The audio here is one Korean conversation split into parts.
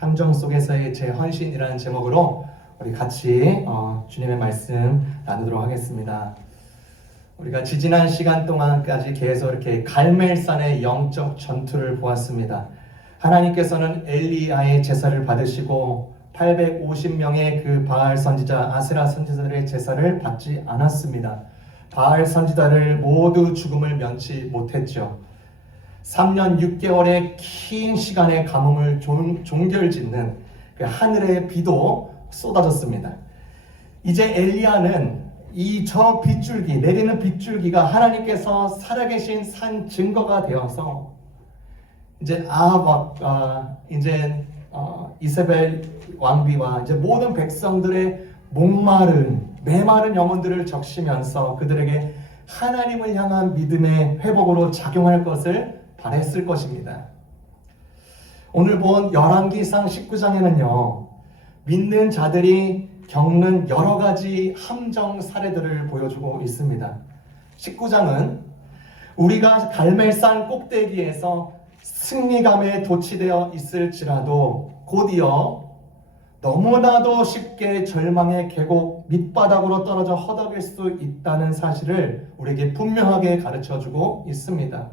함정 속에서의 제 헌신이라는 제목으로 우리 같이 주님의 말씀 나누도록 하겠습니다. 우리가 지지난 시간 동안까지 계속 이렇게 갈멜산의 영적 전투를 보았습니다. 하나님께서는 엘리야의 제사를 받으시고 850명의 그 바알 선지자, 아세라 선지자들의 제사를 받지 않았습니다. 바알 선지자를 모두 죽음을 면치 못했죠. 3년 6개월의 긴 시간의 가뭄을 종결짓는 그 하늘의 비도 쏟아졌습니다. 이제 엘리야는 저 빗줄기, 내리는 빗줄기가 하나님께서 살아계신 산 증거가 되어서 이제 이세벨 왕비와 이제 모든 백성들의 메마른 영혼들을 적시면서 그들에게 하나님을 향한 믿음의 회복으로 작용할 것을 바랬을 것입니다. 오늘 본 열왕기상 19장에는요, 믿는 자들이 겪는 여러 가지 함정 사례들을 보여주고 있습니다. 19장은 우리가 갈멜산 꼭대기에서 승리감에 도취되어 있을지라도 곧이어 너무나도 쉽게 절망의 계곡 밑바닥으로 떨어져 허덕일 수 있다는 사실을 우리에게 분명하게 가르쳐주고 있습니다.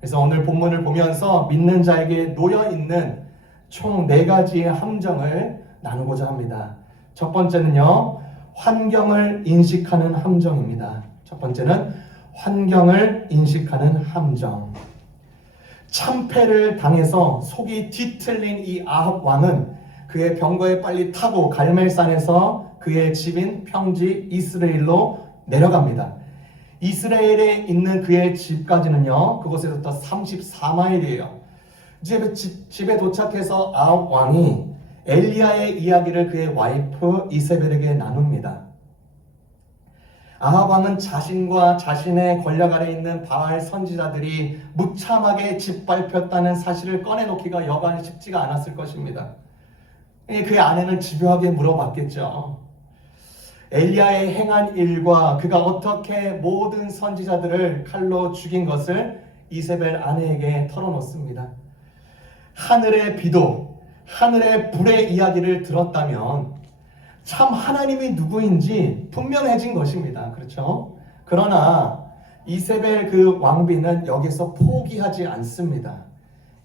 그래서 오늘 본문을 보면서 믿는 자에게 놓여있는 총 4가지의 함정을 나누고자 합니다. 첫 번째는요, 환경을 인식하는 함정입니다. 첫 번째는 환경을 인식하는 함정. 참패를 당해서 속이 뒤틀린 이 아합 왕은 그의 병거에 빨리 타고 갈멜산에서 그의 집인 평지 이스라엘로 내려갑니다. 이스라엘에 있는 그의 집까지는요, 그곳에서부터 34마일이에요. 집에 도착해서 아합 왕이 엘리야의 이야기를 그의 와이프 이세벨에게 나눕니다. 아합 왕은 자신과 자신의 권력 아래 있는 바알 선지자들이 무참하게 짓밟혔다는 사실을 꺼내놓기가 여간 쉽지가 않았을 것입니다. 그의 아내는 집요하게 물어봤겠죠. 엘리야의 행한 일과 그가 어떻게 모든 선지자들을 칼로 죽인 것을 이세벨 아내에게 털어놓습니다. 하늘의 비도, 하늘의 불의 이야기를 들었다면 참 하나님이 누구인지 분명해진 것입니다. 그렇죠? 그러나 이세벨 그 왕비는 여기서 포기하지 않습니다.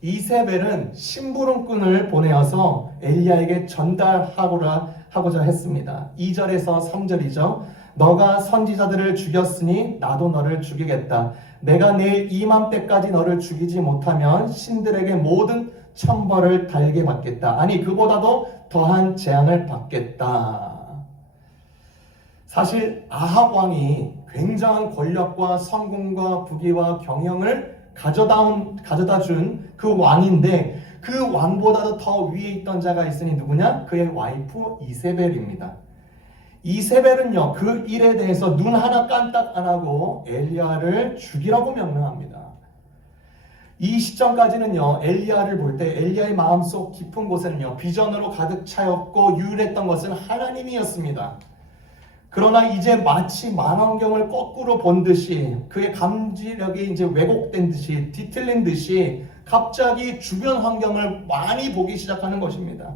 이세벨은 심부름꾼을 보내어서 엘리야에게 전달하고자 했습니다. 2절에서 3절이죠. 너가 선지자들을 죽였으니 나도 너를 죽이겠다. 내가 내일 이맘때까지 너를 죽이지 못하면 신들에게 모든 천벌을 달게 받겠다. 아니, 그보다도 더한 재앙을 받겠다. 사실 아합 왕이 굉장한 권력과 성공과 부귀와 경영을 가져다 준 그 왕인데 그 왕보다도 더 위에 있던 자가 있으니 누구냐? 그의 와이프 이세벨입니다. 이세벨은요, 그 일에 대해서 눈 하나 깜딱 안 하고 엘리야를 죽이라고 명령합니다. 이 시점까지는요, 엘리야를 볼 때 엘리야의 마음속 깊은 곳에는요, 비전으로 가득 차였고 유일했던 것은 하나님이었습니다. 그러나 이제 마치 만원경을 거꾸로 본 듯이 그의 감지력이 이제 왜곡된 듯이 뒤틀린 듯이 갑자기 주변 환경을 많이 보기 시작하는 것입니다.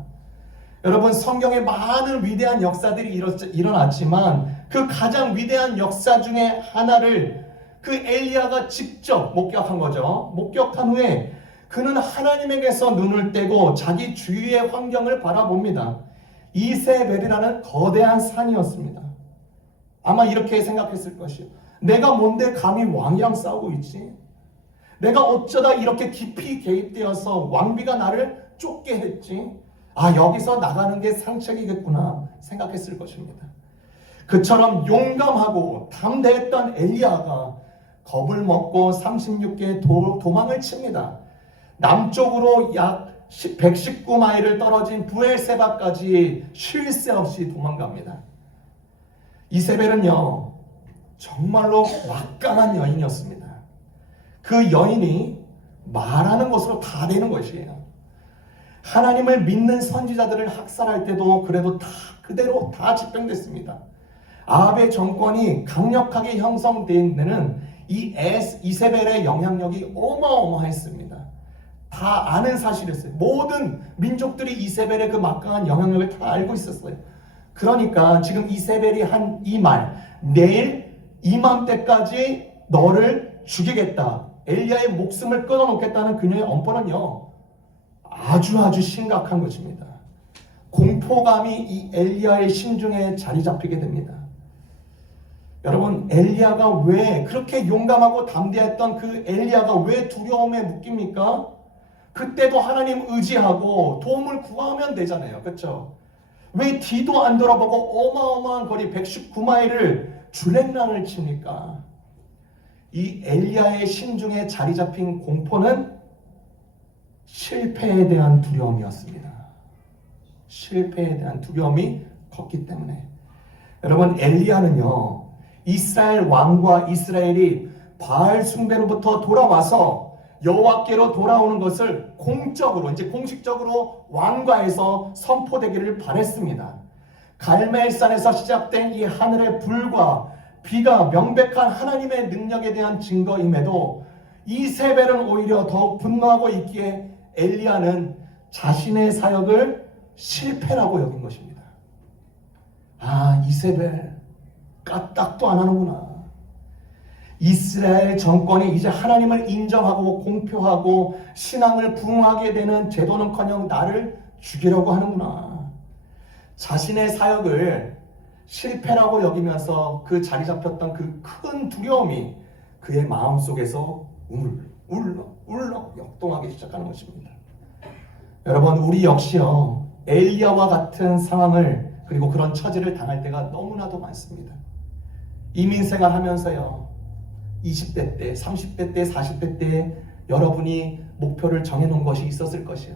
여러분, 성경에 많은 위대한 역사들이 일어났지만 그 가장 위대한 역사 중에 하나를 그 엘리야가 직접 목격한 거죠. 목격한 후에 그는 하나님에게서 눈을 떼고 자기 주위의 환경을 바라봅니다. 이세벨이라는 거대한 산이었습니다. 아마 이렇게 생각했을 것이요. 내가 뭔데 감히 왕이랑 싸우고 있지? 내가 어쩌다 이렇게 깊이 개입되어서 왕비가 나를 쫓게 했지? 여기서 나가는 게 상책이겠구나 생각했을 것입니다. 그처럼 용감하고 담대했던 엘리야가 겁을 먹고 36개의 도망을 칩니다. 남쪽으로 약 119마일을 떨어진 부엘세바까지 쉴 새 없이 도망갑니다. 이세벨은요, 정말로 막강한 여인이었습니다. 그 여인이 말하는 것으로 다 되는 것이에요. 하나님을 믿는 선지자들을 학살할 때도 그대로 다 집행됐습니다. 아합의 정권이 강력하게 형성된 데는 이 이세벨의 영향력이 어마어마했습니다. 다 아는 사실이었어요. 모든 민족들이 이세벨의 그 막강한 영향력을 다 알고 있었어요. 그러니까 지금 이세벨이 한 이 말, 내일 이맘때까지 너를 죽이겠다, 엘리야의 목숨을 끊어놓겠다는 그녀의 엄포는요, 아주 심각한 것입니다. 공포감이 이 엘리야의 심중에 자리 잡히게 됩니다. 여러분, 엘리야가 왜 그렇게 용감하고 담대했던 그 엘리야가 왜 두려움에 묶입니까? 그때도 하나님 의지하고 도움을 구하면 되잖아요. 그렇죠? 왜 뒤도 안 돌아보고 어마어마한 거리 119마일을 주랭랑을 칩니까? 이 엘리야의 심중에 자리 잡힌 공포는 실패에 대한 두려움이었습니다. 실패에 대한 두려움이 컸기 때문에. 여러분, 엘리야는요, 이스라엘 왕과 이스라엘이 바알 숭배로부터 돌아와서 여호와께로 돌아오는 것을 공적으로, 이제 공식적으로 왕가에서 선포되기를 바랬습니다. 갈멜산에서 시작된 이 하늘의 불과 비가 명백한 하나님의 능력에 대한 증거임에도 이세벨은 오히려 더욱 분노하고 있기에 엘리야는 자신의 사역을 실패라고 여긴 것입니다. 아, 이세벨 까딱도 안 하는구나. 이스라엘 정권이 이제 하나님을 인정하고 공표하고 신앙을 부응하게 되는 제도는커녕 나를 죽이려고 하는구나. 자신의 사역을 실패라고 여기면서 그 자리 잡혔던 그 큰 두려움이 그의 마음속에서 울렁 역동하기 시작하는 것입니다. 여러분, 우리 역시요, 엘리야와 같은 상황을, 그리고 그런 처지를 당할 때가 너무나도 많습니다. 이민생활 하면서요, 20대 때, 30대 때, 40대 때 여러분이 목표를 정해놓은 것이 있었을 것이에요.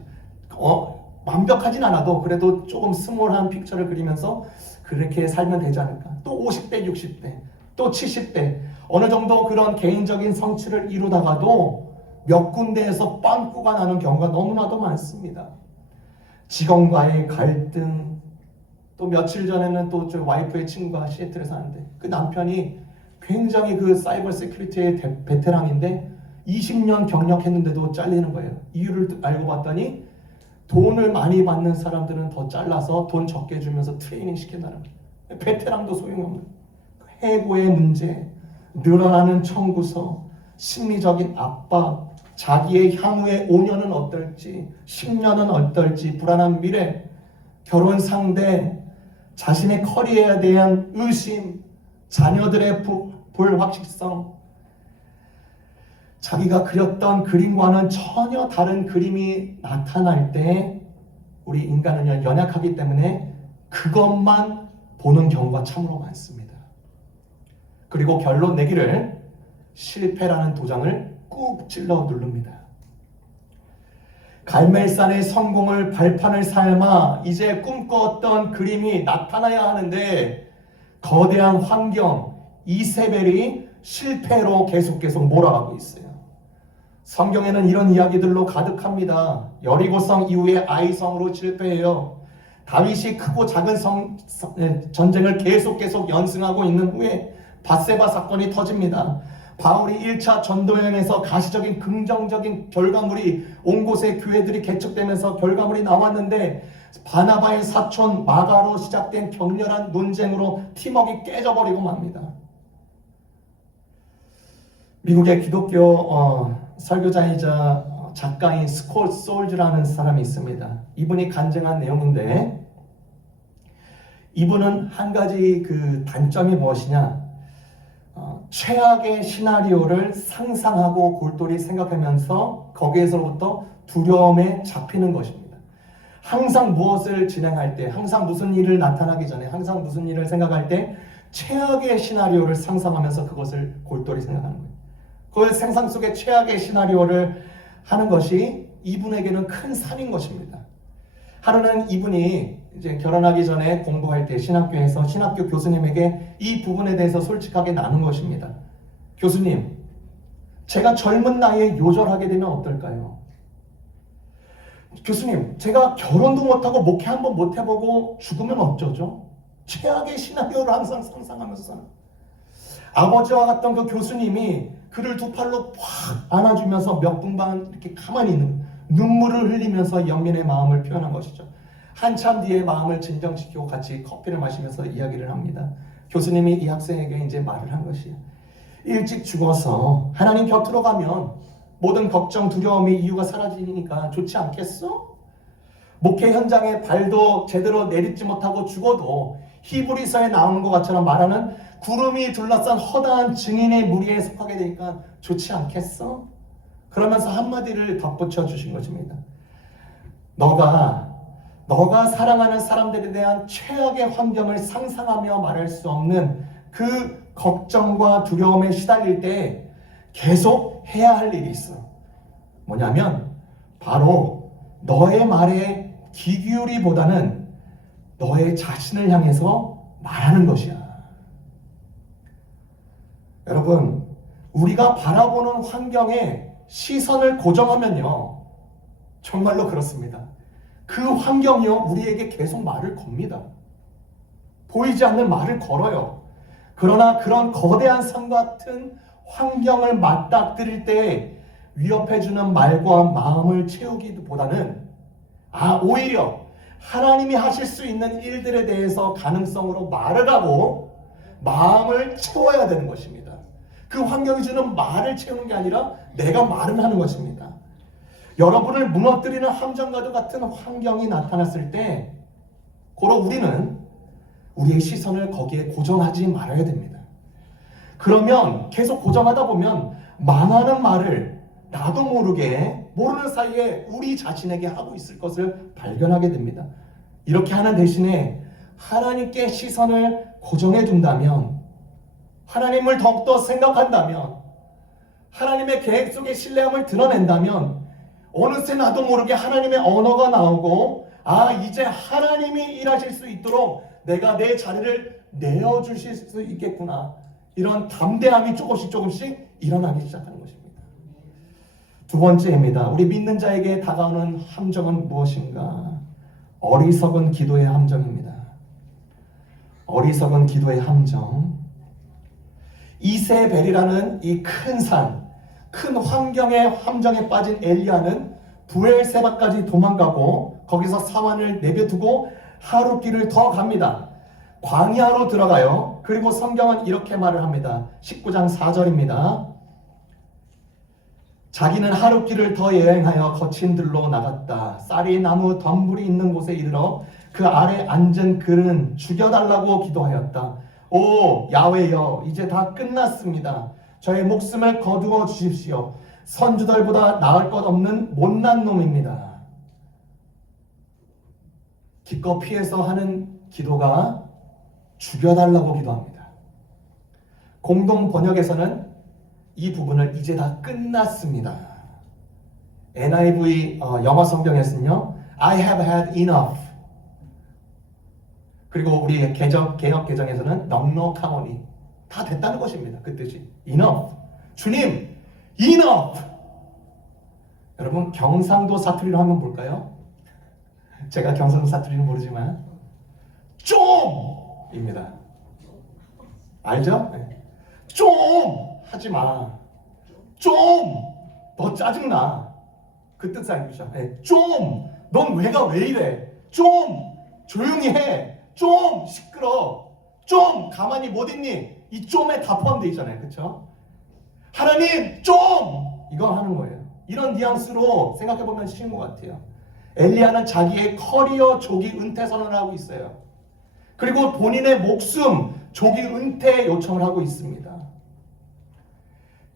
완벽하진 않아도 그래도 조금 스몰한 픽처를 그리면서 그렇게 살면 되지 않을까. 또 50대, 60대, 또 70대 어느 정도 그런 개인적인 성취를 이루다가도 몇 군데에서 빵꾸가 나는 경우가 너무나도 많습니다. 직원과의 갈등, 또 며칠 전에는 또 저 와이프의 친구가 시애틀에 사는데 그 남편이 굉장히 그 사이버 세큐리티의 베테랑인데 20년 경력했는데도 잘리는 거예요. 이유를 알고 봤더니 돈을 많이 받는 사람들은 더 잘라서 돈 적게 주면서 트레이닝 시킨다는 거예요. 베테랑도 소용없는 해고의 문제, 늘어나는 청구서, 심리적인 압박, 자기의 향후의 5년은 어떨지, 10년은 어떨지, 불안한 미래, 결혼 상대, 자신의 커리어에 대한 의심, 자녀들의 불확실성, 자기가 그렸던 그림과는 전혀 다른 그림이 나타날 때 우리 인간은 연약하기 때문에 그것만 보는 경우가 참으로 많습니다. 그리고 결론 내기를 실패라는 도장을 꾹 찔러 누릅니다. 갈멜산의 성공을 발판을 삼아 이제 꿈꿔왔던 그림이 나타나야 하는데 거대한 환경, 이세벨이 실패로 계속 몰아가고 있어요. 성경에는 이런 이야기들로 가득합니다. 여리고성 이후에 아이성으로 실패해요. 다윗이 크고 작은 전쟁을 계속 연승하고 있는 후에 밧세바 사건이 터집니다. 바울이 1차 전도여행에서 가시적인 긍정적인 결과물이 온 곳에 교회들이 개척되면서 결과물이 나왔는데 바나바의 사촌 마가로 시작된 격렬한 논쟁으로 팀워크가 깨져버리고 맙니다. 미국의 기독교 설교자이자 작가인 스콧 솔즈라는 사람이 있습니다. 이분이 간증한 내용인데 이분은 한 가지 그 단점이 무엇이냐, 최악의 시나리오를 상상하고 골똘히 생각하면서 거기에서부터 두려움에 잡히는 것입니다. 항상 무엇을 진행할 때, 항상 무슨 일을 나타나기 전에, 항상 무슨 일을 생각할 때 최악의 시나리오를 상상하면서 그것을 골똘히 생각하는 거예요. 그 생상 속의 최악의 시나리오를 하는 것이 이분에게는 큰 산인 것입니다. 하루는 이분이 이제 결혼하기 전에 공부할 때 신학교에서 신학교 교수님에게 이 부분에 대해서 솔직하게 나눈 것입니다. 교수님, 제가 젊은 나이에 요절하게 되면 어떨까요? 교수님, 제가 결혼도 못하고 목회 한번 못 해보고 죽으면 어쩌죠? 최악의 시나리오를 항상 상상하면서 사는. 아버지와 같던 그 교수님이 그를 두 팔로 팍 안아주면서 몇 분간 이렇게 가만히 있는 거예요. 눈물을 흘리면서 연민의 마음을 표현한 것이죠. 한참 뒤에 마음을 진정시키고 같이 커피를 마시면서 이야기를 합니다. 교수님이 이 학생에게 이제 말을 한 것이에요. 일찍 죽어서 하나님 곁으로 가면 모든 걱정, 두려움이 이유가 사라지니까 좋지 않겠어? 목회 현장에 발도 제대로 내딛지 못하고 죽어도 히브리서에 나오는 것처럼 말하는 구름이 둘러싼 허다한 증인의 무리에 속하게 되니까 좋지 않겠어? 그러면서 한마디를 덧붙여 주신 것입니다. 너가 사랑하는 사람들에 대한 최악의 환경을 상상하며 말할 수 없는 그 걱정과 두려움에 시달릴 때 계속 해야 할 일이 있어. 뭐냐면 바로 너의 말에 귀 기울이보다는 너의 자신을 향해서 말하는 것이야. 여러분, 우리가 바라보는 환경에 시선을 고정하면요, 정말로 그렇습니다. 그 환경이요, 우리에게 계속 말을 겁니다. 보이지 않는 말을 걸어요. 그러나 그런 거대한 산 같은 환경을 맞닥뜨릴 때 위협해주는 말과 마음을 채우기보다는 오히려 하나님이 하실 수 있는 일들에 대해서 가능성으로 말을 하고 마음을 채워야 되는 것입니다. 그 환경이 주는 말을 채우는 게 아니라 내가 말을 하는 것입니다. 여러분을 무너뜨리는 함정과도 같은 환경이 나타났을 때 고로 우리는 우리의 시선을 거기에 고정하지 말아야 됩니다. 그러면 계속 고정하다 보면 망하는 말을 나도 모르게 모르는 사이에 우리 자신에게 하고 있을 것을 발견하게 됩니다. 이렇게 하는 대신에 하나님께 시선을 고정해 둔다면, 하나님을 더욱더 생각한다면, 하나님의 계획 속의 신뢰함을 드러낸다면 어느새 나도 모르게 하나님의 언어가 나오고 이제 하나님이 일하실 수 있도록 내가 내 자리를 내어주실 수 있겠구나, 이런 담대함이 조금씩 일어나기 시작하는 것입니다. 두 번째입니다. 우리 믿는 자에게 다가오는 함정은 무엇인가? 어리석은 기도의 함정입니다. 어리석은 기도의 함정. 이세벨이라는 이 큰 산, 큰 환경의 함정에 빠진 엘리야는 부엘세바까지 도망가고 거기서 사환을 내벼두고 하룻길을 더 갑니다. 광야로 들어가요. 그리고 성경은 이렇게 말을 합니다. 19장 4절입니다. 자기는 하룻길을 더 여행하여 거친 들로 나갔다. 쌀이 나무 덤불이 있는 곳에 이르러 그 아래 앉은 그는 죽여달라고 기도하였다. 오 야훼여, 이제 다 끝났습니다. 저의 목숨을 거두어 주십시오. 선주들보다 나을 것 없는 못난 놈입니다. 기껏 피해서 하는 기도가 죽여달라고 기도합니다. 공동 번역에서는 이 부분을 이제 다 끝났습니다. NIV 영어 성경에서는요, I have had enough. 그리고 우리 개혁 개정에서는 넉넉하오니, 다 됐다는 것입니다. 그 뜻이 enough. 주님, enough. 여러분, 경상도 사투리로 하면 뭘까요? 제가 경상도 사투리는 모르지만 좀입니다. 알죠? 네. 좀 하지 마. 좀 너 짜증나. 그 뜻 아니죠? 네. 좀 넌 왜가 왜 이래? 좀 조용히 해. 좀 시끄러. 좀 가만히 못 있니? 이 좀에 다 포함되어 있잖아요. 그렇죠? 하나님 좀 이거 하는 거예요. 이런 뉘앙스로 생각해보면 쉬운 것 같아요. 엘리야는 자기의 커리어 조기 은퇴 선언을 하고 있어요. 그리고 본인의 목숨 조기 은퇴 요청을 하고 있습니다.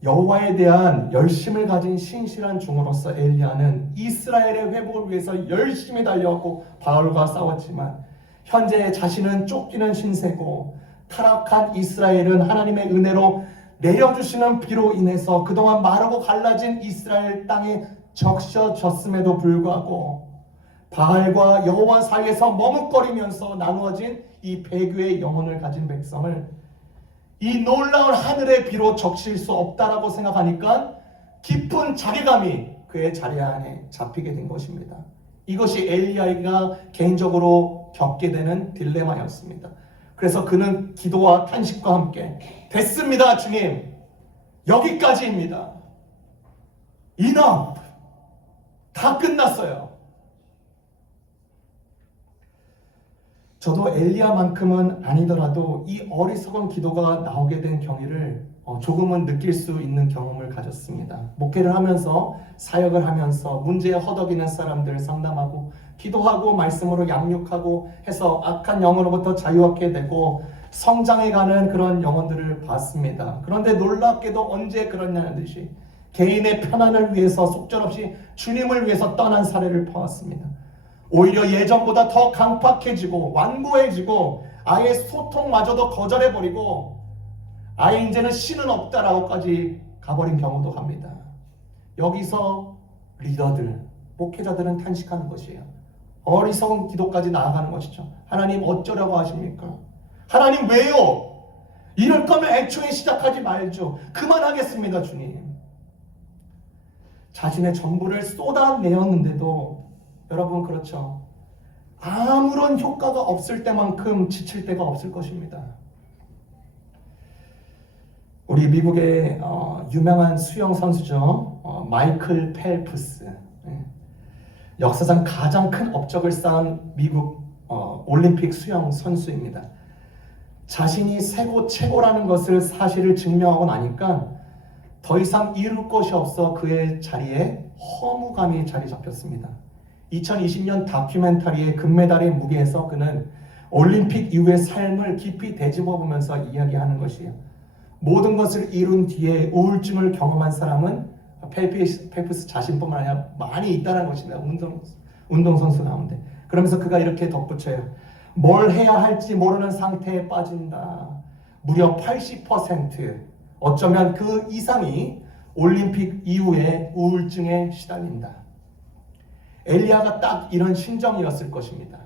여호와에 대한 열심을 가진 신실한 종으로서 엘리야는 이스라엘의 회복을 위해서 열심히 달려왔고 바울과 싸웠지만 현재 자신은 쫓기는 신세고 타락한 이스라엘은 하나님의 은혜로 내려주시는 비로 인해서 그동안 마르고 갈라진 이스라엘 땅에 적셔졌음에도 불구하고 바알과 여호와 사이에서 머뭇거리면서 나누어진 이 배교의 영혼을 가진 백성을 이 놀라운 하늘의 비로 적실 수 없다라고 생각하니까 깊은 자괴감이 그의 자리 안에 잡히게 된 것입니다. 이것이 엘리야가 개인적으로 겪게 되는 딜레마였습니다. 그래서 그는 기도와 탄식과 함께 됐습니다 주님, 여기까지입니다. enough, 다 끝났어요. 저도 엘리야만큼은 아니더라도 이 어리석은 기도가 나오게 된 경위를 조금은 느낄 수 있는 경험을 가졌습니다. 목회를 하면서, 사역을 하면서 문제에 허덕이는 사람들 상담하고 기도하고 말씀으로 양육하고 해서 악한 영으로부터 자유하게 되고 성장해가는 그런 영혼들을 봤습니다. 그런데 놀랍게도 언제 그러냐는 듯이 개인의 편안을 위해서 속절없이 주님을 위해서 떠난 사례를 보았습니다. 오히려 예전보다 더 강팍해지고 완고해지고 아예 소통마저도 거절해버리고 아예 이제는 신은 없다라고까지 가버린 경우도 갑니다. 여기서 리더들, 목회자들은 탄식하는 것이에요. 어리석은 기도까지 나아가는 것이죠. 하나님 어쩌려고 하십니까? 하나님 왜요? 이럴 거면 애초에 시작하지 말죠. 그만하겠습니다, 주님. 자신의 전부를 쏟아내었는데도 여러분 그렇죠. 아무런 효과가 없을 때만큼 지칠 때가 없을 것입니다. 우리 미국의 유명한 수영 선수죠. 마이클 펠프스. 역사상 가장 큰 업적을 쌓은 미국 올림픽 수영 선수입니다. 자신이 최고라는 것을 사실을 증명하고 나니까 더 이상 이룰 것이 없어 그의 자리에 허무감이 자리 잡혔습니다. 2020년 다큐멘터리의 금메달의 무게에서 그는 올림픽 이후의 삶을 깊이 되짚어 보면서 이야기하는 것이에요. 모든 것을 이룬 뒤에 우울증을 경험한 사람은 펠프스 자신뿐만 아니라 많이 있다는 것입니다. 운동선수 가운데. 그러면서 그가 이렇게 덧붙여요. 뭘 해야 할지 모르는 상태에 빠진다. 무려 80%, 어쩌면 그 이상이 올림픽 이후에 우울증에 시달린다. 엘리야가 딱 이런 심정이었을 것입니다.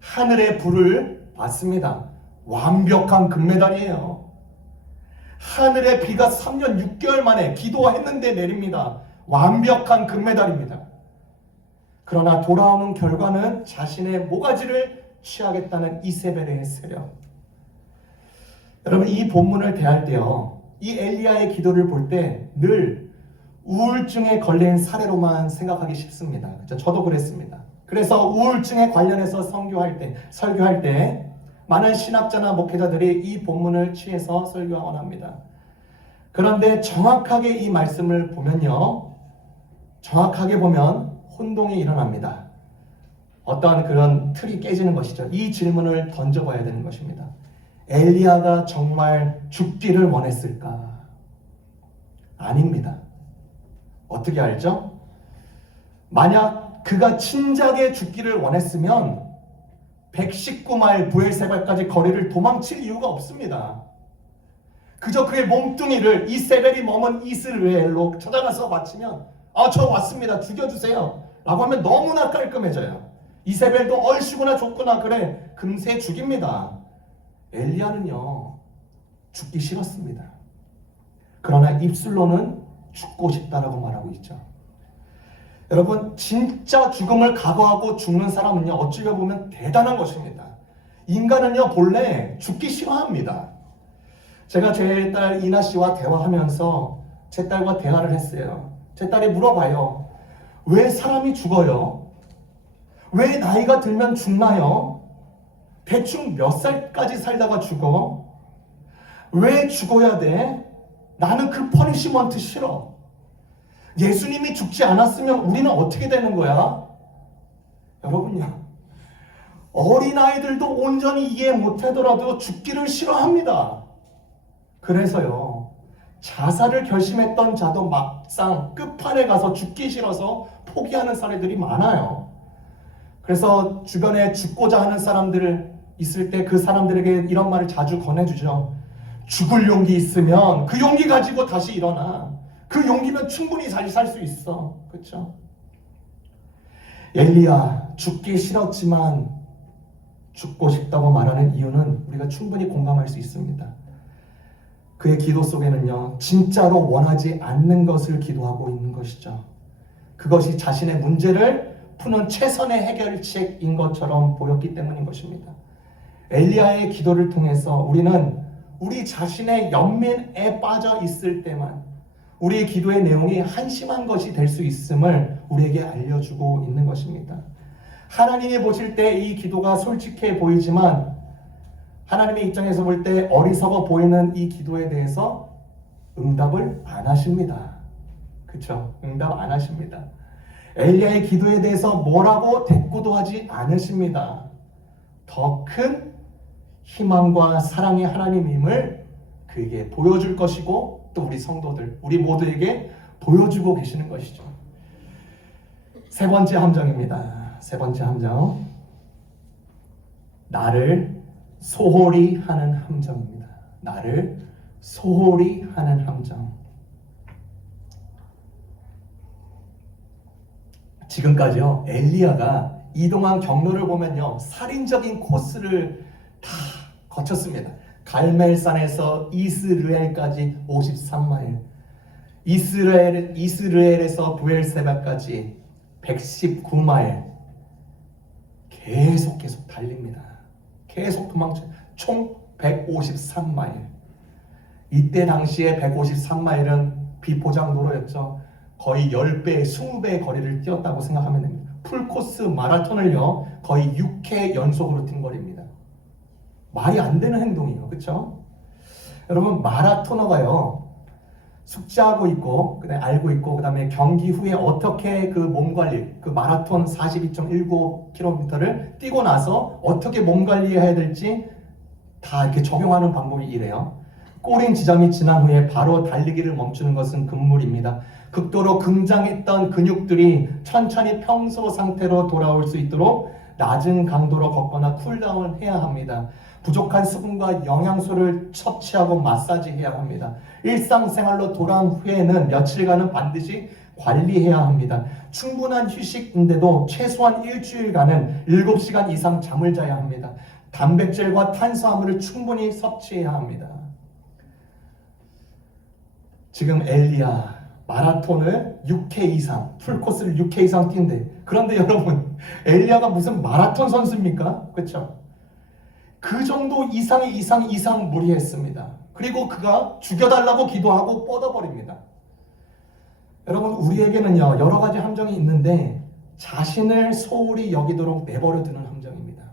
하늘의 불을 받습니다. 완벽한 금메달이에요. 하늘의 비가 3년 6개월 만에 기도했는데 내립니다. 완벽한 금메달입니다. 그러나 돌아오는 결과는 자신의 모가지를 취하겠다는 이세벨의 세력. 여러분, 이 본문을 대할 때요, 이 엘리야의 기도를 볼 때 늘 우울증에 걸린 사례로만 생각하기 쉽습니다. 그렇죠? 저도 그랬습니다. 그래서 우울증에 관련해서 설교할 때 많은 신학자나 목회자들이 이 본문을 취해서 설교하곤 합니다. 그런데 정확하게 이 말씀을 보면요, 정확하게 보면 혼동이 일어납니다. 어떠한 그런 틀이 깨지는 것이죠. 이 질문을 던져봐야 되는 것입니다. 엘리야가 정말 죽기를 원했을까? 아닙니다. 어떻게 알죠? 만약 그가 진작에 죽기를 원했으면 119마일 부엘세발까지 거리를 도망칠 이유가 없습니다. 그저 그의 몸뚱이를 이세벨이 머문 이스라엘로 찾아가서 바치면 저 왔습니다. 죽여주세요 라고 하면 너무나 깔끔해져요. 이세벨도 얼씨구나 줬구나 그래 금세 죽입니다. 엘리야는요 죽기 싫었습니다. 그러나 입술로는 죽고 싶다라고 말하고 있죠. 여러분, 진짜 죽음을 각오하고 죽는 사람은요 어찌 보면 대단한 것입니다. 인간은요 본래 죽기 싫어합니다. 제가 제 딸 이나 씨와 대화하면서 제 딸과 대화를 했어요. 제 딸이 물어봐요. 왜 사람이 죽어요? 왜 나이가 들면 죽나요? 대충 몇 살까지 살다가 죽어? 왜 죽어야 돼? 나는 그 퍼니시먼트 싫어. 예수님이 죽지 않았으면 우리는 어떻게 되는 거야? 여러분요, 어린아이들도 온전히 이해 못하더라도 죽기를 싫어합니다. 그래서요, 자살을 결심했던 자도 막상 끝판에 가서 죽기 싫어서 포기하는 사례들이 많아요. 그래서 주변에 죽고자 하는 사람들 있을 때 그 사람들에게 이런 말을 자주 권해주죠. 죽을 용기 있으면 그 용기 가지고 다시 일어나. 그 용기면 충분히 잘 살 수 있어. 그렇죠? 엘리야 죽기 싫었지만 죽고 싶다고 말하는 이유는 우리가 충분히 공감할 수 있습니다. 그의 기도 속에는요 진짜로 원하지 않는 것을 기도하고 있는 것이죠. 그것이 자신의 문제를 푸는 최선의 해결책인 것처럼 보였기 때문인 것입니다. 엘리야의 기도를 통해서 우리는 우리 자신의 연민에 빠져 있을 때만, 우리의 기도의 내용이 한심한 것이 될 수 있음을 우리에게 알려주고 있는 것입니다. 하나님이 보실 때 이 기도가 솔직해 보이지만 하나님의 입장에서 볼 때 어리석어 보이는 이 기도에 대해서 응답을 안 하십니다. 그렇죠? 응답 안 하십니다. 엘리야의 기도에 대해서 뭐라고 대꾸도 하지 않으십니다. 더 큰 희망과 사랑의 하나님임을 그에게 보여줄 것이고 또 우리 성도들, 우리 모두에게 보여주고 계시는 것이죠. 세 번째 함정입니다. 세 번째 함정. 나를 소홀히 하는 함정입니다. 나를 소홀히 하는 함정. 지금까지요, 엘리야가 이동한 경로를 보면요, 살인적인 코스를 다 거쳤습니다. 갈멜산에서 이스르엘까지 53마일, 이스라엘에서 부엘세바까지 119마일, 계속 달립니다. 계속 도망쳐요. 총 153마일. 이때 당시에 153마일은 비포장 도로였죠. 거의 10배, 20배의 거리를 뛰었다고 생각하면 됩니다. 풀코스 마라톤을요, 거의 6회 연속으로 뛴 거리입니다. 말이 안 되는 행동이에요. 그렇죠? 여러분, 마라토너가요, 숙지하고 있고, 그다음에 알고 있고, 그다음에 경기 후에 어떻게 그 몸 관리, 그 마라톤 42.19km를 뛰고 나서 어떻게 몸 관리해야 될지 다 이렇게 적용하는 방법이 이래요. 꼬린 지점이 지난 후에 바로 달리기를 멈추는 것은 금물입니다. 극도로 긍장했던 근육들이 천천히 평소 상태로 돌아올 수 있도록 낮은 강도로 걷거나 쿨다운을 해야 합니다. 부족한 수분과 영양소를 섭취하고 마사지해야 합니다. 일상생활로 돌아온 후에는 며칠간은 반드시 관리해야 합니다. 충분한 휴식인데도 최소한 일주일간은 7시간 이상 잠을 자야 합니다. 단백질과 탄수화물을 충분히 섭취해야 합니다. 지금 엘리야 마라톤을 6회 이상, 풀코스를 6회 이상 뛴대. 그런데 여러분, 엘리야가 무슨 마라톤 선수입니까? 그렇죠? 그 정도 이상 무리했습니다. 그리고 그가 죽여달라고 기도하고 뻗어버립니다. 여러분, 우리에게는요, 여러 가지 함정이 있는데 자신을 소홀히 여기도록 내버려두는 함정입니다.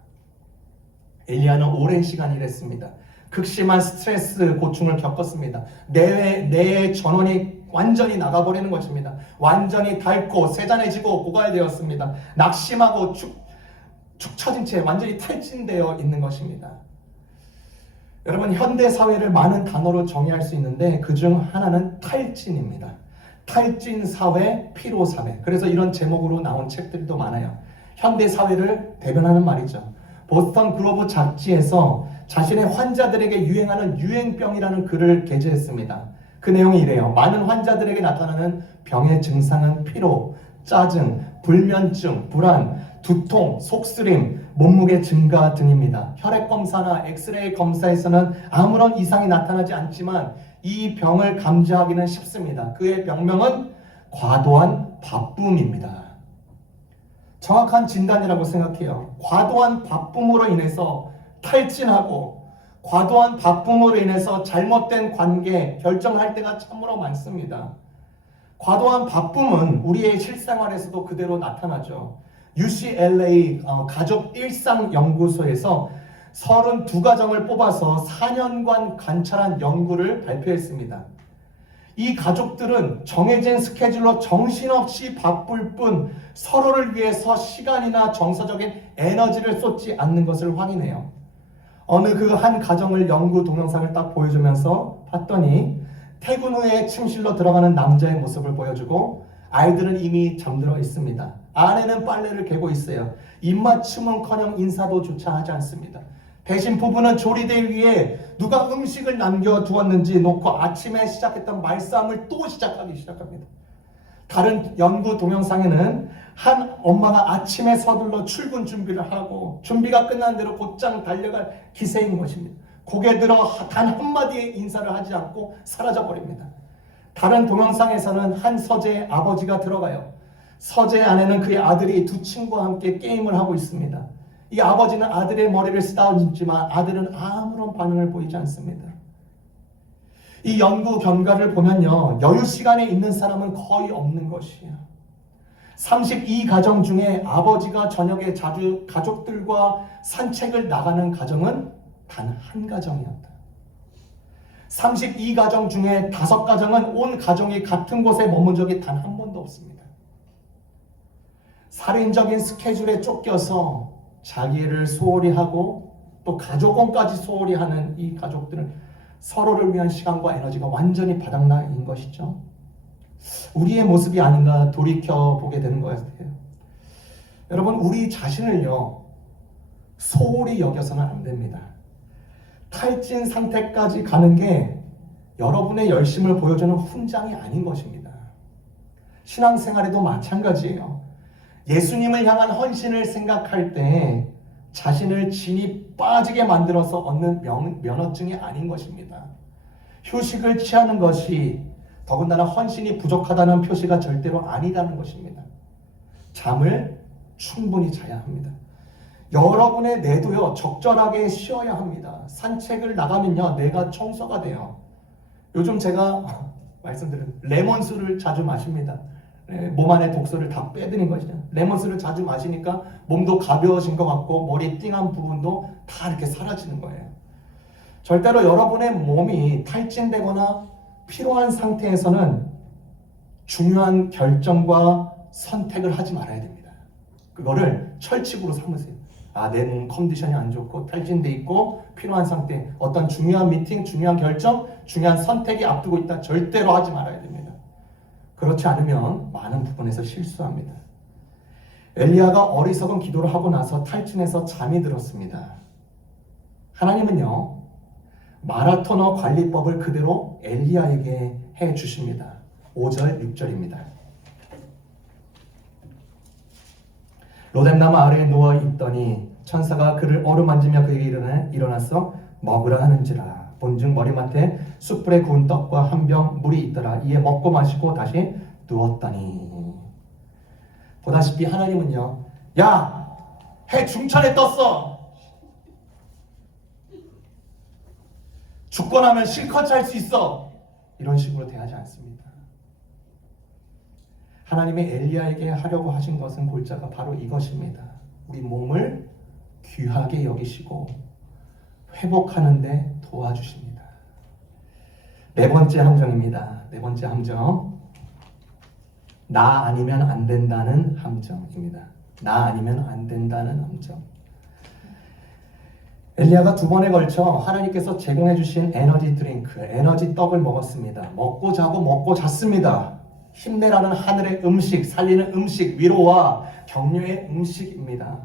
엘리야는 오랜 시간 일했습니다. 극심한 스트레스, 고충을 겪었습니다. 뇌의 전원이 완전히 나가버리는 것입니다. 완전히 닳고 세잔해지고 고갈되었습니다. 낙심하고 축 처진 채 완전히 탈진되어 있는 것입니다. 여러분, 현대 사회를 많은 단어로 정의할 수 있는데 그중 하나는 탈진입니다. 탈진 사회, 피로 사회. 그래서 이런 제목으로 나온 책들도 많아요. 현대 사회를 대변하는 말이죠. 보스턴 글로브 잡지에서 자신의 환자들에게 유행하는 유행병이라는 글을 게재했습니다. 그 내용이 이래요. 많은 환자들에게 나타나는 병의 증상은 피로, 짜증, 불면증, 불안, 두통, 속쓰림, 몸무게 증가 등입니다. 혈액 검사나 엑스레이 검사에서는 아무런 이상이 나타나지 않지만 이 병을 감지하기는 쉽습니다. 그의 병명은 과도한 바쁨입니다. 정확한 진단이라고 생각해요. 과도한 바쁨으로 인해서 탈진하고 과도한 바쁨으로 인해서 잘못된 관계 결정할 때가 참으로 많습니다. 과도한 바쁨은 우리의 실생활에서도 그대로 나타나죠. UCLA 가족 일상연구소에서 32가정을 뽑아서 4년간 관찰한 연구를 발표했습니다. 이 가족들은 정해진 스케줄로 정신없이 바쁠 뿐 서로를 위해서 시간이나 정서적인 에너지를 쏟지 않는 것을 확인해요. 어느 그 한 가정을 연구 동영상을 딱 보여주면서 봤더니 퇴근 후에 침실로 들어가는 남자의 모습을 보여주고 아이들은 이미 잠들어 있습니다. 아내는 빨래를 개고 있어요. 입맞춤은커녕 인사도조차 하지 않습니다. 대신 부부는 조리대 위에 누가 음식을 남겨두었는지 놓고 아침에 시작했던 말싸움을 또 시작합니다. 다른 연구 동영상에는 한 엄마가 아침에 서둘러 출근 준비를 하고 준비가 끝난 대로 곧장 달려갈 기세인 것입니다. 고개 들어 단 한마디의 인사를 하지 않고 사라져버립니다. 다른 동영상에서는 한 서재의 아버지가 들어가요. 서재 안에는 그의 아들이 두 친구와 함께 게임을 하고 있습니다. 이 아버지는 아들의 머리를 쓰다듬지만 아들은 아무런 반응을 보이지 않습니다. 이 연구 결과를 보면요, 여유 시간에 있는 사람은 거의 없는 것이에요. 32가정 중에 아버지가 저녁에 자주 가족들과 산책을 나가는 가정은 단 한 가정이었다. 32가정 중에 5가정은 온 가정이 같은 곳에 머문 적이 단 한 번도 없습니다. 살인적인 스케줄에 쫓겨서 자기를 소홀히 하고 또 가족원까지 소홀히 하는 이 가족들은 서로를 위한 시간과 에너지가 완전히 바닥나 있는 것이죠. 우리의 모습이 아닌가 돌이켜보게 되는 것 같아요. 여러분, 우리 자신을요, 소홀히 여겨서는 안 됩니다. 탈진 상태까지 가는 게 여러분의 열심을 보여주는 훈장이 아닌 것입니다. 신앙생활에도 마찬가지예요. 예수님을 향한 헌신을 생각할 때 자신을 진이 빠지게 만들어서 얻는 면허증이 아닌 것입니다. 휴식을 취하는 것이 더군다나 헌신이 부족하다는 표시가 절대로 아니다는 것입니다. 잠을 충분히 자야 합니다. 여러분의 뇌도요, 적절하게 쉬어야 합니다. 산책을 나가면요, 뇌가 청소가 돼요. 요즘 제가 말씀드린 레몬수를 자주 마십니다. 몸 안에 독소를 다 빼드는 것이죠. 레몬수를 자주 마시니까 몸도 가벼워진 것 같고 머리 띵한 부분도 다 이렇게 사라지는 거예요. 절대로 여러분의 몸이 탈진되거나 피로한 상태에서는 중요한 결정과 선택을 하지 말아야 됩니다. 그거를 철칙으로 삼으세요. 내 몸 컨디션이 안 좋고 탈진돼 있고 필요한 상태, 어떤 중요한 미팅, 중요한 결정, 중요한 선택이 앞두고 있다. 절대로 하지 말아야 됩니다. 그렇지 않으면 많은 부분에서 실수합니다. 엘리야가 어리석은 기도를 하고 나서 탈진해서 잠이 들었습니다. 하나님은요, 마라토너 관리법을 그대로 엘리야에게 해 주십니다. 5절, 6절입니다. 로뎀나무 아래에 누워 있더니 천사가 그를 어루만지며 그에게 일어나서 먹으라 하는지라. 본즉 머리맡에 숯불에 구운 떡과 한 병 물이 있더라. 이에 먹고 마시고 다시 누웠더니. 보다시피 하나님은요, 야, 해 중천에 떴어. 죽고 나면 실컷 잘 수 있어. 이런 식으로 대하지 않습니다. 하나님이 엘리야에게 하려고 하신 것은 골자가 바로 이것입니다. 우리 몸을 귀하게 여기시고 회복하는 데 도와주십니다. 네 번째 함정입니다. 네 번째 함정. 나 아니면 안 된다는 함정입니다. 나 아니면 안 된다는 함정. 엘리야가 2번에 걸쳐 하나님께서 제공해 주신 에너지 드링크, 에너지 떡을 먹었습니다. 먹고 자고 먹고 잤습니다. 힘내라는 하늘의 음식, 살리는 음식, 위로와 격려의 음식입니다.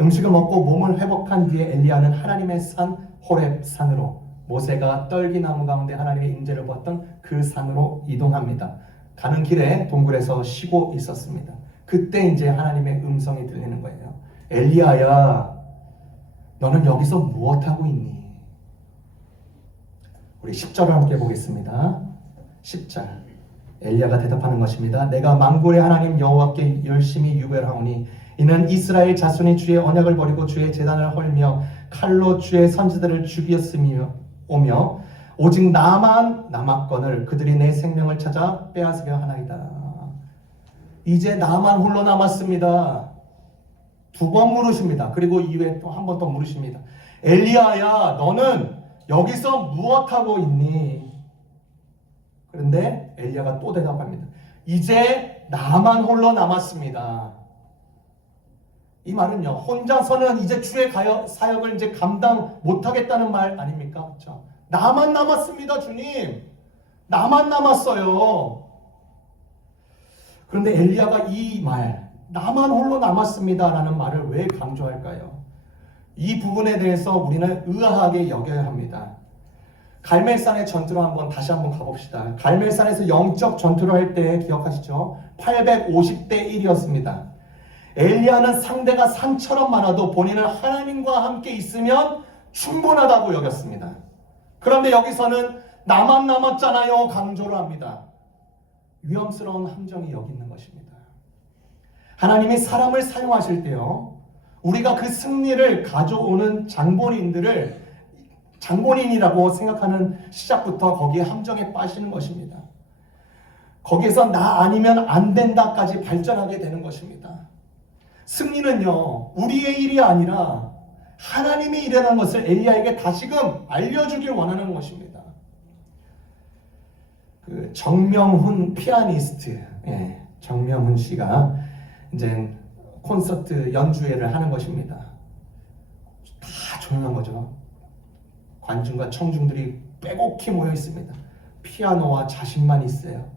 음식을 먹고 몸을 회복한 뒤에 엘리야는 하나님의 산 호렙 산으로, 모세가 떨기나무 가운데 하나님의 임재를 보았던 그 산으로 이동합니다. 가는 길에 동굴에서 쉬고 있었습니다. 그때 이제 하나님의 음성이 들리는 거예요. 엘리야야, 너는 여기서 무엇하고 있니? 우리 10절을 함께 보겠습니다. 10절. 엘리야가 대답하는 것입니다. 내가 만군의 하나님 여호와께 열심히 유별하오니 이는 이스라엘 자손이 주의 언약을 버리고 주의 제단을 헐며 칼로 주의 선지자들을 죽였으며 오며 오직 나만 남았거늘 그들이 내 생명을 찾아 빼앗으려 하나이다. 이제 나만 홀로 남았습니다. 2번 물으십니다. 그리고 이후에 또 한 번 더 물으십니다. 엘리야야, 너는 여기서 무엇하고 있니? 그런데 엘리야가 또 대답합니다. 이제 나만 홀로 남았습니다. 이 말은요, 혼자서는 이제 주의 사역을 이제 감당 못하겠다는 말 아닙니까? 그렇죠? 나만 남았습니다, 주님. 나만 남았어요. 그런데 엘리야가 이 말, 나만 홀로 남았습니다라는 말을 왜 강조할까요? 이 부분에 대해서 우리는 의아하게 여겨야 합니다. 갈멜산의 전투로 다시 한번 가봅시다. 갈멜산에서 영적 전투를 할 때 기억하시죠? 850대 1이었습니다. 엘리야는 상대가 산처럼 많아도 본인은 하나님과 함께 있으면 충분하다고 여겼습니다. 그런데 여기서는 나만 남았잖아요 강조를 합니다. 위험스러운 함정이 여기 있는 것입니다. 하나님이 사람을 사용하실 때요, 우리가 그 승리를 가져오는 장본인들을 장본인이라고 생각하는 시작부터 거기에 함정에 빠지는 것입니다. 거기에서 나 아니면 안 된다까지 발전하게 되는 것입니다. 승리는요, 우리의 일이 아니라 하나님의 일이라는 것을 엘리야에게 다시금 알려주길 원하는 것입니다. 그 정명훈 피아니스트, 정명훈 씨가 이제 콘서트 연주회를 하는 것입니다. 다 조용한 거죠. 관중과 청중들이 빼곡히 모여 있습니다. 피아노와 자신만 있어요.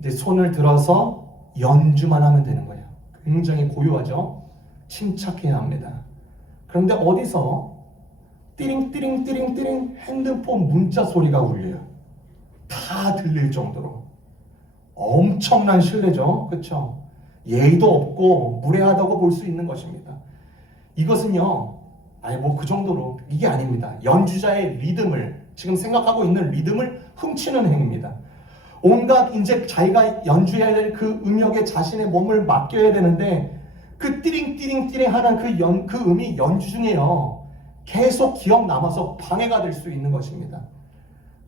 이제 손을 들어서 연주만 하면 되는 거예요. 굉장히 고요하죠. 침착해야 합니다. 그런데 어디서 띠링띠링띠링띠링 핸드폰 문자 소리가 울려요. 다 들릴 정도로 엄청난 신뢰죠. 그렇죠? 예의도 없고 무례하다고 볼 수 있는 것입니다. 이것은요, 그 정도로 이게 아닙니다. 연주자의 리듬을, 지금 생각하고 있는 리듬을 훔치는 행위입니다. 온갖 이제 자기가 연주해야 될 그 음역에 자신의 몸을 맡겨야 되는데 그 띠링띠링띠링 하는 그 음이 연주 중에요, 계속 기억 남아서 방해가 될 수 있는 것입니다.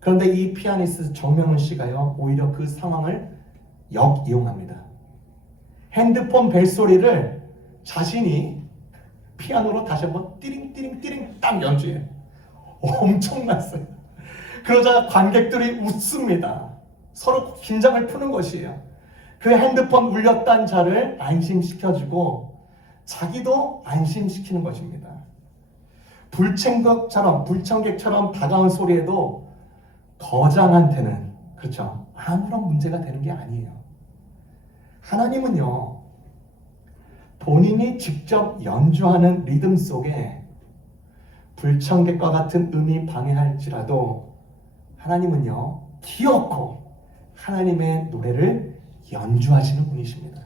그런데 이 피아니스트 정명훈 씨가요, 오히려 그 상황을 역이용합니다. 핸드폰 벨소리를 자신이 피아노로 다시 한번 띠링띠링띠링 딱 연주해요. 엄청났어요. 그러자 관객들이 웃습니다. 서로 긴장을 푸는 것이에요. 그 핸드폰 울렸다는 자를 안심시켜주고 자기도 안심시키는 것입니다. 불청객처럼 다가온 소리에도 거장한테는, 그렇죠, 아무런 문제가 되는 게 아니에요. 하나님은요, 본인이 직접 연주하는 리듬 속에 불청객과 같은 음이 방해할지라도 하나님은요, 기어코 하나님의 노래를 연주하시는 분이십니다.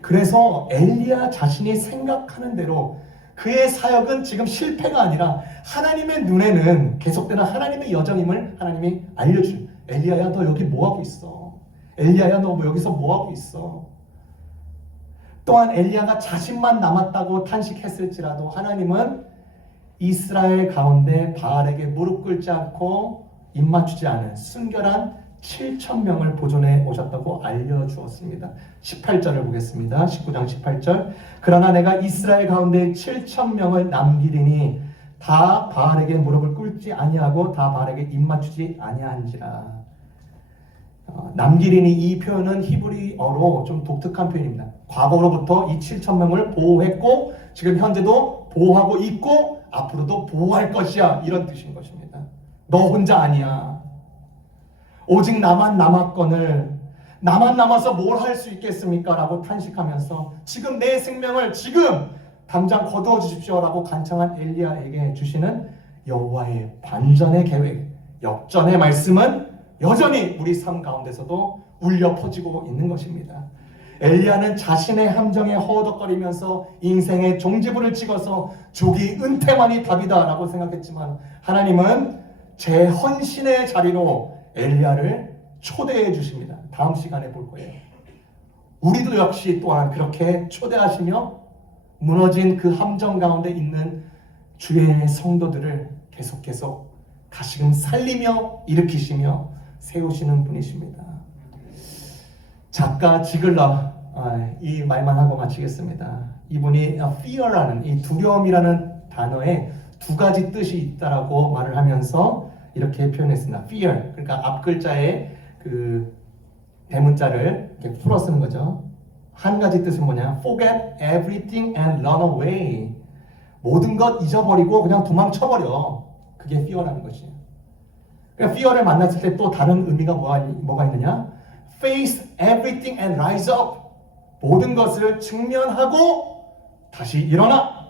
그래서 엘리야 자신이 생각하는 대로 그의 사역은 지금 실패가 아니라 하나님의 눈에는 계속되는 하나님의 여정임을 하나님이 알려준, 엘리야야 너 여기 뭐하고 있어? 엘리야야 너 여기서 뭐하고 있어? 또한 엘리야가 자신만 남았다고 탄식했을지라도 하나님은 이스라엘 가운데 바알에게 무릎 꿇지 않고 입 맞추지 않은 순결한 7,000명을 보존해 오셨다고 알려주었습니다. 18절을 보겠습니다. 19장 18절. 그러나 내가 이스라엘 가운데 7,000명을 남기리니 다 바알에게 무릎을 꿇지 아니하고 다 바알에게 입 맞추지 아니한지라. 남기리니 이 표현은 히브리어로 좀 독특한 표현입니다. 과거로부터 이 7,000명을 보호했고 지금 현재도 보호하고 있고 앞으로도 보호할 것이야, 이런 뜻인 것입니다. 너 혼자 아니야. 오직 나만 남았거늘 나만 남아서 뭘 할 수 있겠습니까? 라고 탄식하면서 지금 내 생명을 지금 당장 거두어 주십시오 라고 간청한 엘리야에게 주시는 여호와의 반전의 계획, 역전의 말씀은 여전히 우리 삶 가운데서도 울려 퍼지고 있는 것입니다. 엘리야는 자신의 함정에 허덕거리면서 인생의 종지부를 찍어서 조기 은퇴만이 답이다 라고 생각했지만 하나님은 제 헌신의 자리로 엘리야를 초대해 주십니다. 다음 시간에 볼 거예요. 우리도 역시 또한 그렇게 초대하시며 무너진 그 함정 가운데 있는 주의 성도들을 계속 다시금 살리며 일으키시며 세우시는 분이십니다. 작가 지글러, 이 말만 하고 마치겠습니다. 이분이 fear라는, 이 두려움이라는 단어에 두 가지 뜻이 있다라고 말을 하면서 이렇게 표현했습니다. fear, 그러니까 앞 글자에 그 대문자를 이렇게 풀어 쓰는 거죠. 한 가지 뜻은 뭐냐? forget everything and run away. 모든 것 잊어버리고 그냥 도망쳐버려. 그게 fear라는 것이에요. 그러니까 fear를 만났을 때 또 다른 의미가 뭐가 있느냐? face everything and rise up. 모든 것을 직면하고 다시 일어나.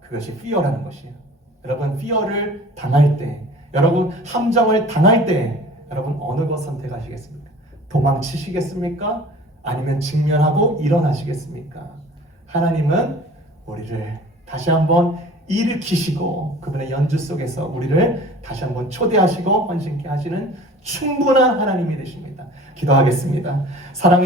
그것이 fear라는 것이에요. 여러분, fear를 당할 때, 여러분 함정을 당할 때 여러분 어느 것 선택하시겠습니까? 도망치시겠습니까? 아니면 직면하고 일어나시겠습니까? 하나님은 우리를 다시 한번 일으키시고 그분의 연주 속에서 우리를 다시 한번 초대하시고 헌신케 하시는 충분한 하나님이 되십니다. 기도하겠습니다. 사랑의